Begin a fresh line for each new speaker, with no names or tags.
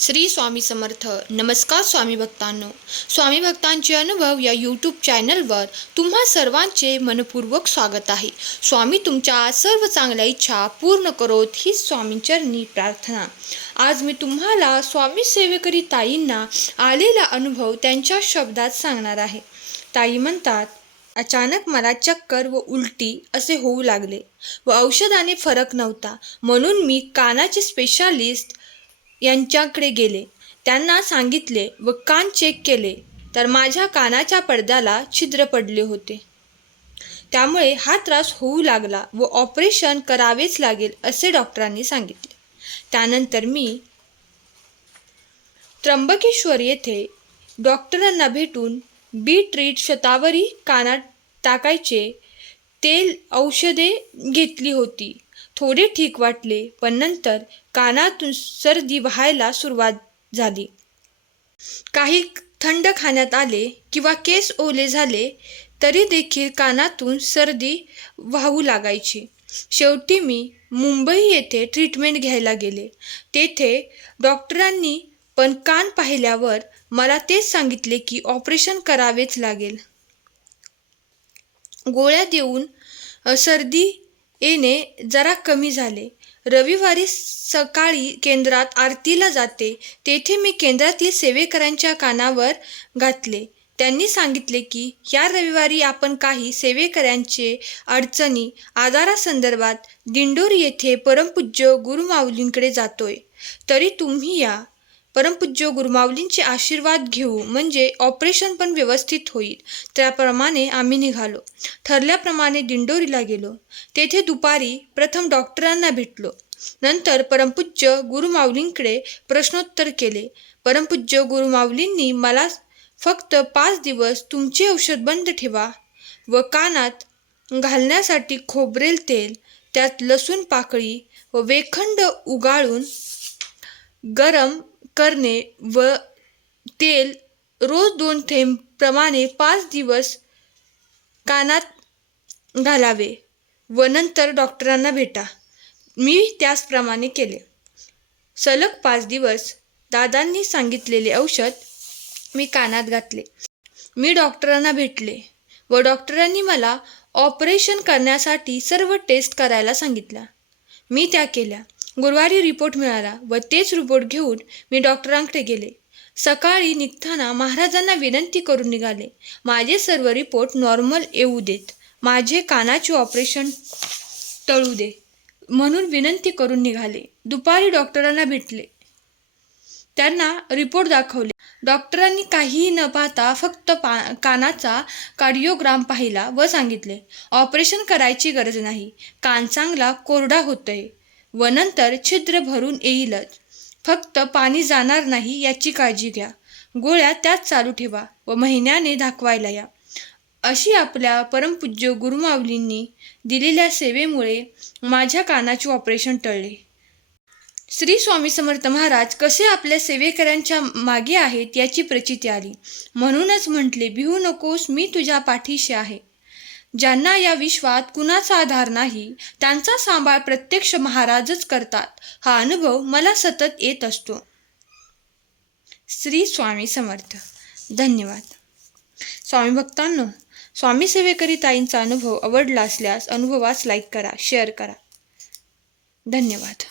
श्री स्वामी समर्थ. नमस्कार स्वामी भक्तांनो. स्वामी भक्तांचे अनुभव या यूट्यूब चॅनलवर तुम्हा सर्वांचे मनपूर्वक स्वागत आहे. स्वामी तुमच्या सर्व चांगल्या इच्छा पूर्ण करोत ही स्वामींचरणी प्रार्थना. आज मी तुम्हाला स्वामी सेवेकरी ताईंना आलेला अनुभव त्यांच्या शब्दात सांगणार आहे. ताई म्हणतात अचानक मला चक्कर व उलटी असे होऊ लागले व औषधाने फरक नव्हता. म्हणून मी कानाचे स्पेशालिस्ट यांच्याकडे गेले. त्यांना सांगितले व कान चेक केले. तर माझ्या कानाच्या पडद्याला छिद्र पडले होते. त्यामुळे हा त्रास होऊ लागला व ऑपरेशन करावेच लागेल असे डॉक्टरांनी सांगितले. त्यानंतर मी त्र्यंबकेश्वर येथे डॉक्टरांना भेटून बी ट्रीट शतावरी कानात टाकायचे तेल औषधे घेतली होती. थोडे ठीक वाटले पण नंतर कानातून सर्दी व्हायला सुरुवात झाली. काही थंड खाण्यात आले किंवा केस ओले झाले तरी देखील कानातून सर्दी वाहू लागायची. शेवटी मी मुंबई येथे ट्रीटमेंट घ्यायला गेले. तेथे डॉक्टरांनी पण कान पाहिल्यावर मला तेच सांगितले की ऑपरेशन करावेच लागेल. गोळ्या देऊन सर्दी येणे जरा कमी झाले. रविवारी सकाळी केंद्रात आरतीला जाते. तेथे मी केंद्रातील सेवेकरांच्या कानावर घातले. त्यांनी सांगितले की या रविवारी आपण काही सेवेकऱ्यांचे अडचणी आजारासंदर्भात दिंडोरी येथे परमपूज्य गुरुमाऊलींकडे जातोय. तरी तुम्ही या. परमपूज्य गुरुमाऊलींचे आशीर्वाद घेऊ म्हणजे ऑपरेशन पण व्यवस्थित होईल. त्याप्रमाणे आम्ही निघालो. ठरल्याप्रमाणे दिंडोरीला गेलो. तेथे दुपारी प्रथम डॉक्टरांना भेटलो. नंतर परमपूज्य गुरुमाऊलींकडे प्रश्नोत्तर केले. परमपूज्य गुरुमाऊलींनी मला फक्त पाच दिवस तुमचे औषध बंद ठेवा व कानात घालण्यासाठी खोबरेल तेल त्यात लसूण पाकळी व वेखंड उगाळून गरम करणे व तेल रोज दोन थेंब प्रमाणे पाच दिवस कानात घालावे व नंतर डॉक्टरांना भेटा. मी त्याचप्रमाणे केले. सलग पाच दिवस दादांनी सांगितलेले औषध मी कानात घातले. मी डॉक्टरांना भेटले व डॉक्टरांनी मला ऑपरेशन करण्यासाठी सर्व टेस्ट करायला सांगितल्या. मी त्या केल्या. गुरुवारी रिपोर्ट मिळाला व तेच रिपोर्ट घेऊन मी डॉक्टरांकडे गेले. सकाळी निघताना महाराजांना विनंती करून निघाले. माझे सर्व रिपोर्ट नॉर्मल येऊ देत. माझे कानाचे ऑपरेशन टळू दे म्हणून विनंती करून निघाले. दुपारी डॉक्टरांना भेटले. त्यांना रिपोर्ट दाखवले. डॉक्टरांनी काहीही न पाहता फक्त पा कानाचा कार्डिओग्राम पाहिला व सांगितले ऑपरेशन करायची गरज नाही. कान चांगला कोरडा होतोय. व नंतर छिद्र भरून येईलच. फक्त पाणी जाणार नाही याची काळजी घ्या. गोळ्या त्यात चालू ठेवा व महिन्याने दाखवायला या. अशी आपल्या परमपूज्य गुरुमाऊलींनी दिलेल्या सेवेमुळे माझ्या कानाचे ऑपरेशन टळले. श्री स्वामी समर्थ महाराज कसे आपल्या सेवेकऱ्यांच्या मागे आहेत याची प्रचिती आली. म्हणूनच म्हटले भिवू नकोस मी तुझ्या पाठीशी आहे. ज्यांना या विश्वात कुणाचा आधार नाही त्यांचा सांभाळ प्रत्यक्ष महाराजच करतात. हा अनुभव मला सतत येत असतो. श्री स्वामी समर्थ. धन्यवाद. स्वामी भक्तांनो स्वामी सेवेकरी ताईंचा अनुभव आवडला असल्यास अनुभवास लाईक करा शेअर करा. धन्यवाद.